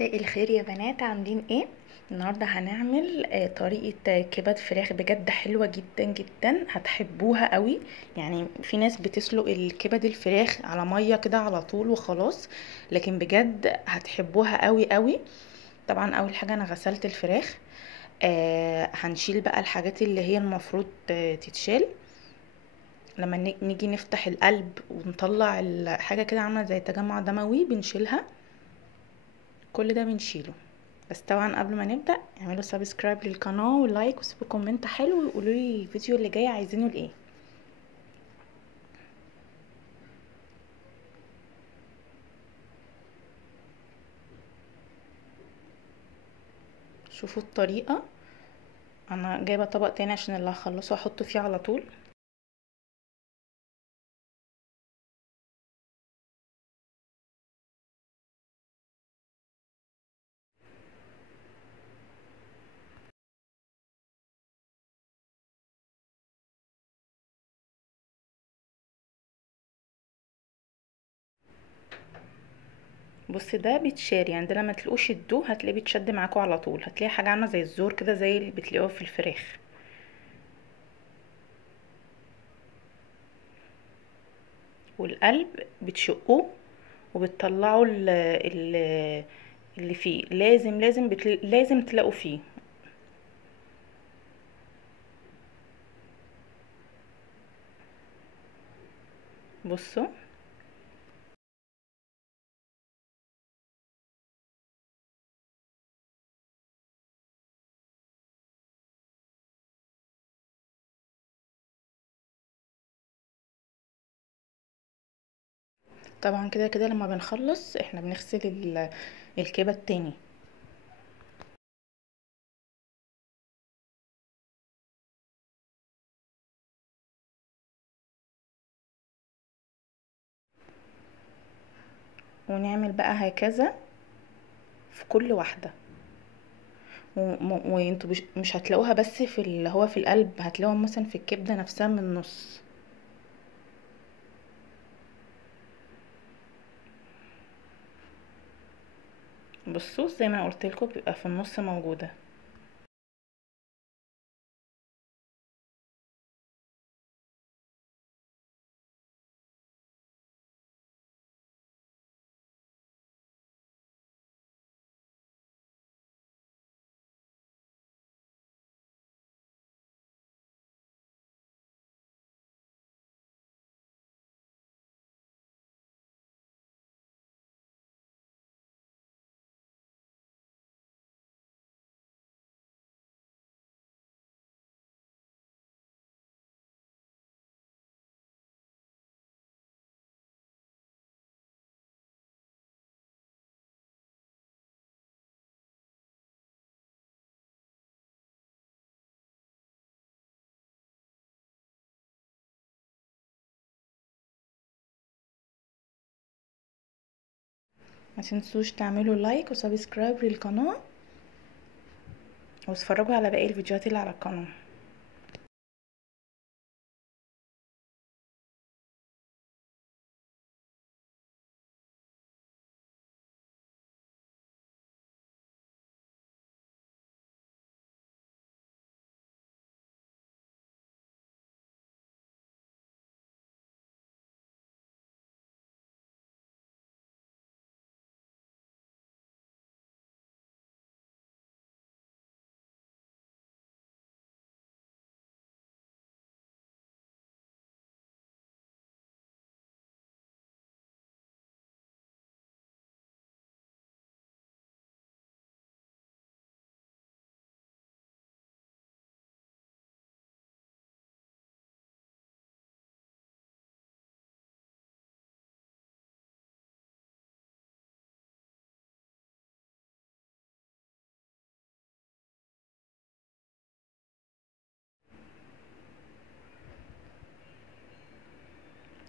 مساء الخير يا بنات، عاملين ايه؟ النهارده هنعمل طريقه كبد فراخ بجد حلوه جدا جدا، هتحبوها قوي. يعني في ناس بتسلق الكبد الفراخ على ميه كده على طول وخلاص، لكن بجد هتحبوها قوي قوي. طبعا اول حاجه انا غسلت الفراخ. هنشيل بقى الحاجات اللي هي المفروض تتشال. لما نيجي نفتح القلب ونطلع الحاجه كده عامله زي تجمع دموي بنشيلها، كل ده بنشيله. بس طبعا قبل ما نبدأ اعملوا سبسكرايب للقناة ولايك وسيبوا كومنت حلو وقولوا لي الفيديو اللي جاي عايزينه لايه. شوفوا الطريقة. انا جايبة طبق تاني عشان اللي هخلصه احطه فيه على طول. بص ده بيتشال، يعني ده لما تلاقوش الدو هتلاقيه بيتشد معاكوا على طول، هتلاقي حاجة عاملة زي الزور كده زي اللي بتلاقوها في الفراخ. والقلب بتشقوه وبتطلعوا اللي فيه، لازم تلاقوا فيه. بصوا، طبعا كده كده لما بنخلص احنا بنغسل الكبد تاني. ونعمل بقى هكذا في كل واحدة. وانتوا مش هتلاقوها بس في اللي هو في القلب، هتلاقوها مثلا في الكبدة نفسها من النص. بصوا زي ما انا قلت لكم بيبقى في النص موجودة. ما تنسوش تعملوا لايك وسبسكرايب للقناة واتفرجوا على باقي الفيديوهات اللي على القناة.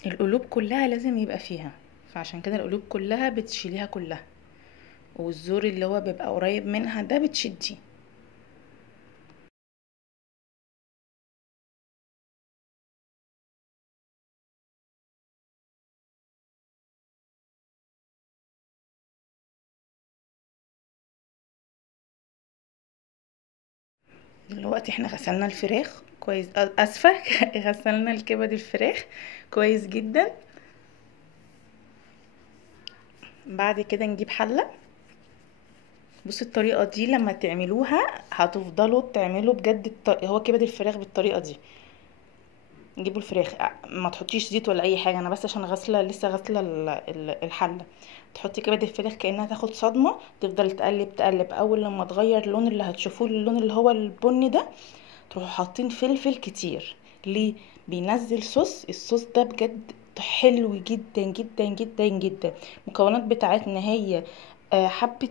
القلوب كلها لازم يبقى فيها، فعشان كده القلوب كلها بتشيليها كلها، والزور اللي هو بيبقى قريب منها ده بتشديه. دلوقتي احنا غسلنا الفراخ كويس، اسفه غسلنا الكبد الفراخ كويس جدا. بعد كده نجيب حله. بصوا الطريقه دي لما تعملوها هتفضلوا تعملوا بجد هو كبد الفراخ بالطريقه دي. نجيبوا الفراخ، ما تحطيش زيت ولا اي حاجه، انا بس عشان غاسله لسه غاسله الحله. تحطي كبد الفراخ كانها تاخد صدمه، تفضل تقلب تقلب، اول لما تغير اللون اللي هتشوفوه اللون اللي هو البني ده، تروحوا حاطين فلفل كتير. ليه؟ بينزل صوص، الصوص ده بجد حلو جدا جدا جدا جدا. المكونات بتاعتنا هي حبه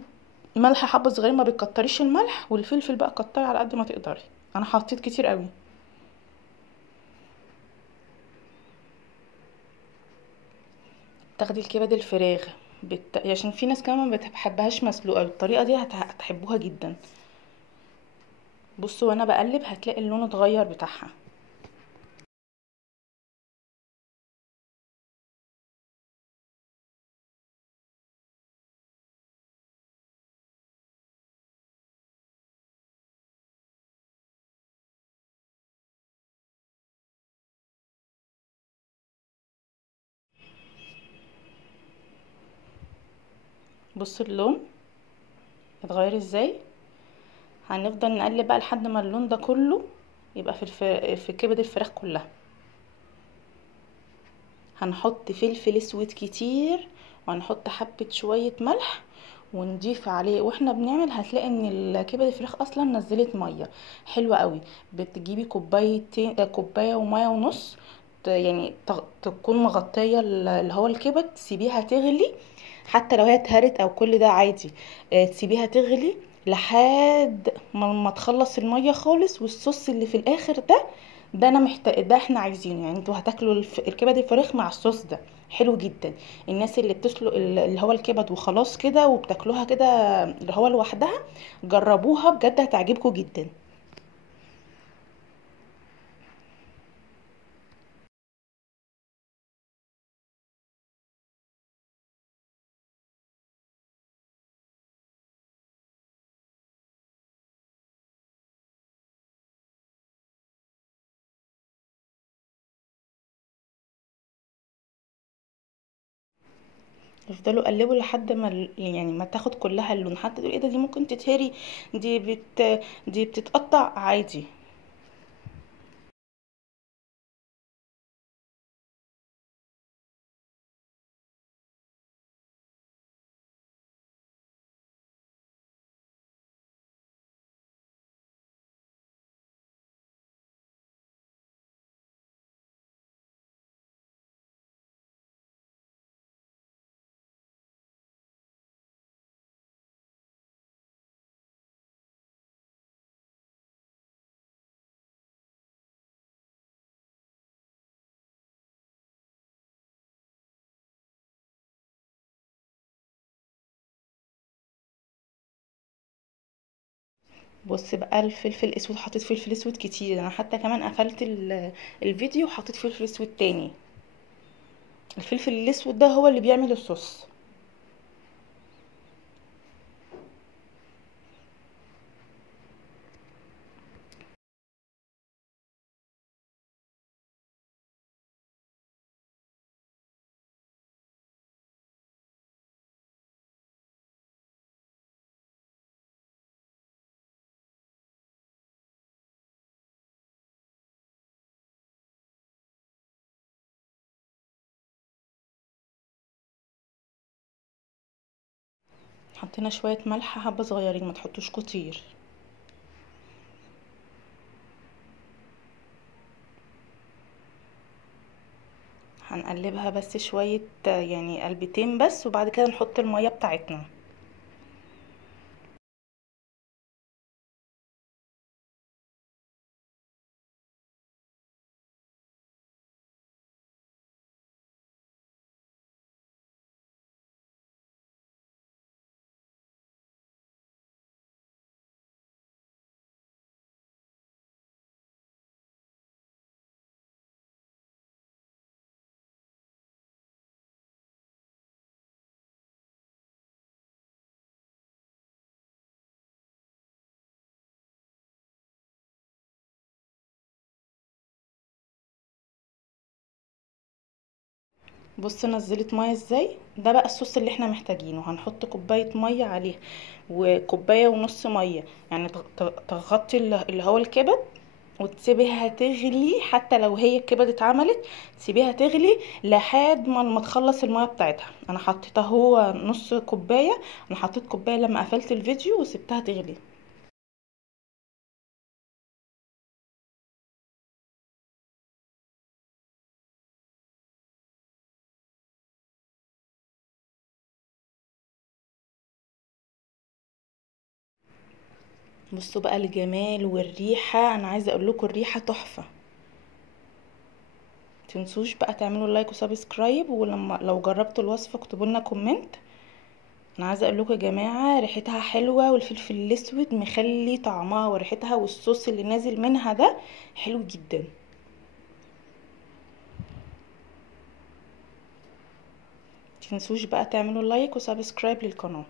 ملح، حبه صغيره، ما بتكتريش الملح، والفلفل بقى كتري على قد ما تقدري. انا حطيت كتير قوي. تاخدي الكبد الفراخ عشان في ناس كمان ما بتحبهاش مسلوقه، الطريقه دي هتحبوها جدا. بصوا وانا بقلب هتلاقي اللون اتغير بتاعها. بصوا اللون اتغير ازاي. هنفضل نقلب بقى لحد ما اللون ده كله يبقى في كبد الفراخ كلها. هنحط فلفل اسود كتير، وهنحط حبة شوية ملح، ونضيف عليه. واحنا بنعمل هتلاقي ان الكبد الفراخ اصلا نزلت ميه حلوه قوي. بتجيبي كوبايتين، كوبايه وميه ونص، يعني تكون مغطيه اللي هو الكبد، تسيبيها تغلي. حتى لو هي اتهرت او كل ده عادي، تسيبيها تغلي لحد ما تخلص الميه خالص. والصوص اللي في الاخر ده، ده انا محتاج، ده احنا عايزينه. يعني انتوا هتاكلوا الكبد الفراخ مع الصوص ده، حلو جدا. الناس اللي بتسلق اللي هو الكبد وخلاص كده وبتاكلوها كده اللي هو لوحدها، جربوها بجد هتعجبكم جدا. افضلوا قلبوا لحد ما يعني ما تاخد كلها اللون. حتى تقول ايه ده، دي ممكن تتهري، دي دي بتتقطع عادي. بص بقى الفلفل الاسود، حطيت فلفل اسود كتير، انا حتى كمان قفلت الفيديو وحطيت فلفل اسود تاني. الفلفل الاسود ده هو اللي بيعمل الصوص. حطينا شويه ملح حبه صغيرين، ما تحطوش كتير. هنقلبها بس شويه، يعني قلبتين بس، وبعد كده نحط الميه بتاعتنا. بص نزلت ميه ازاي. ده بقى الصوص اللي احنا محتاجينه. هنحط كوبايه ميه عليه وكوبايه ونص ميه، يعني تغطي اللي هو الكبد، وتسيبيها تغلي. حتى لو هي الكبد اتعملت تسيبيها تغلي لحد ما تخلص الميه بتاعتها. انا حطيت اهو نص كوبايه، انا حطيت كوبايه لما قفلت الفيديو وسبتها تغلي. بصوا بقى الجمال والريحه، انا عايزه اقول لكم الريحه تحفه. تنسوش بقى تعملوا لايك وسبسكرايب، ولما لو جربتوا الوصفه اكتبوا لنا كومنت. انا عايزه اقول لكم يا جماعه ريحتها حلوه، والفلفل الاسود مخلي طعمها وريحتها، والصوص اللي نازل منها ده حلو جدا. تنسوش بقى تعملوا لايك وسبسكرايب للقناه.